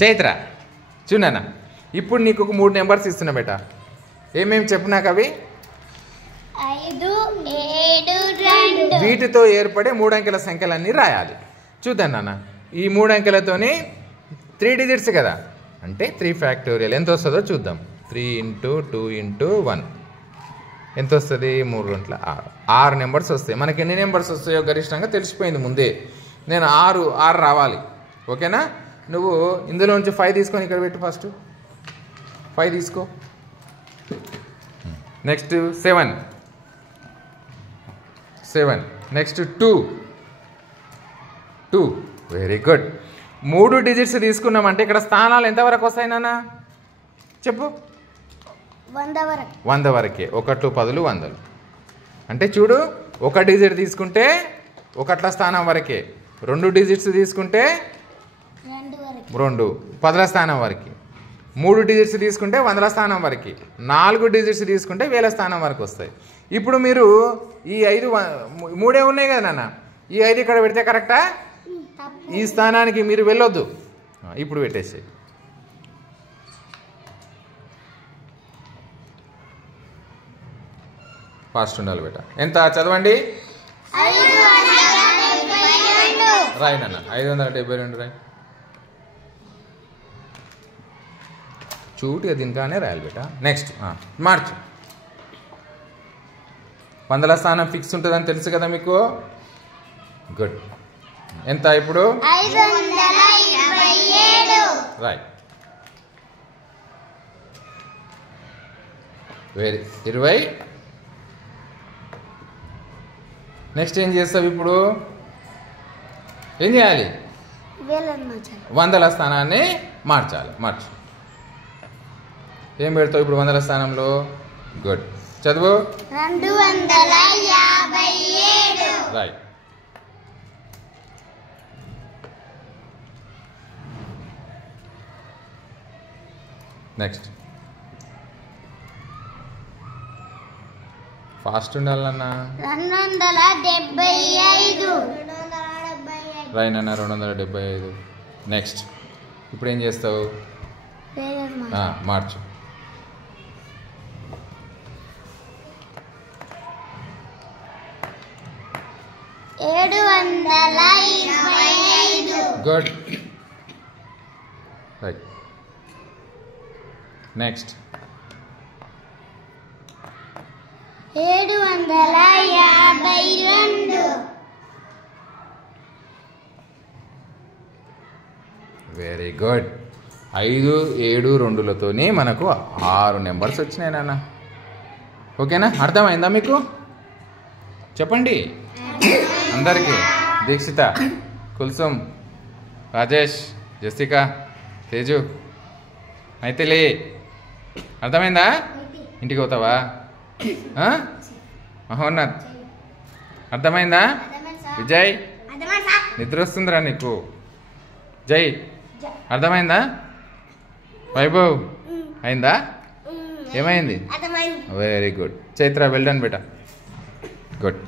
చైత్ర చూడన్నా, ఇప్పుడు నీకు ఒక 3 నెంబర్స్ ఇస్తున్నా బేట. ఏమేమి చెప్పు నాకు అవి. 5, 7, 2. వీటితో ఏర్పడే 3 అంకెల సంఖ్యలన్నీ రాయాలి. చూద్దాం నాన్న, ఈ 3 అంకెలతోని 3 డిజిట్స్ కదా, అంటే 3 ఫ్యాక్టోరియల్ ఎంత వస్తుందో చూద్దాం. 3 × 2 × 1 ఎంత వస్తుంది? 3 × 6 నెంబర్స్ వస్తాయి. మనకి ఎన్ని నెంబర్స్ వస్తాయో గరిష్టంగా తెలిసిపోయింది ముందే. నేను 6 రావాలి. ఓకేనా? నువ్వు ఇందులో నుంచి 5 తీసుకొని ఇక్కడ పెట్టు. ఫస్ట్ 5 తీసుకో. Next 7. Next 2. Very good. 3 digits తీసుకున్నామంటే ఇక్కడ స్థానాలు ఎంతవరకు వస్తాయి నాన్న చెప్పు? 100 వరకు. 100 వరకే. 1, 10, 100. అంటే చూడు, 1 డిజిట్ తీసుకుంటే 1ల స్థానం వరకే. 2 డిజిట్స్ తీసుకుంటే 2 10ల స్థానం వరకు. 3 డిజిట్స్ తీసుకుంటే 100ల స్థానం వరకు. 4 డిజిట్స్ తీసుకుంటే 1000ల స్థానం వరకు వస్తాయి. ఇప్పుడు మీరు ఈ 5 3 ఉన్నాయి కదా నాన్న, ఈ 5 ఇక్కడ పెడితే కరెక్టా? ఈ స్థానానికి మీరు వెళ్ళొద్దు. ఇప్పుడు పెట్టేసి ఫాస్ట్ ఉండాలి బేట. ఎంత చదవండి? రాయి నాన్న. 572 రాయి. చూటుగా దీనికానే రాయాలి బేట. Next March. 100ల స్థానం ఫిక్స్ ఉంటుందని తెలుసు కదా మీకు. గుడ్. ఎంత ఇప్పుడు? 527. రాయ్. వెరీ 20. నెక్స్ట్ ఏం చేస్తావు ఇప్పుడు? ఏం చేయాలి? 100ల స్థానాన్ని మార్చాలి. మార్చు. ఏం పెడతావు ఇప్పుడు 100ల స్థానంలో? గుడ్. చదువు. 257. రైట్. నెక్స్ట్ ఫాస్ట్ ఉండాలన్నా. 275. రాయి నాన్న. 275. నెక్స్ట్ ఇప్పుడు ఏం చేస్తావు? మార్చు. 725. Good. Right. Next 752. Very good. 5, 7, 2లతోనే మనకు 6 నెంబర్స్ వచ్చినాయి నాన్న. ఓకేనా? అర్థమైందా మీకు? చెప్పండి అందరికీ. దీక్షిత, కుల్సుమ్, రాజేష్, జసిక, తేజు, మైథిలి, అర్థమైందా? ఇంటికి పోతావా? మహోన్నత్, అర్థమైందా? విజయ్, నిద్ర వస్తుందిరా నీకు? జై, అర్థమైందా? వైభవ్, అయిందా? ఏమైంది? Very good. Chaitra, well done బేటా. గుడ్.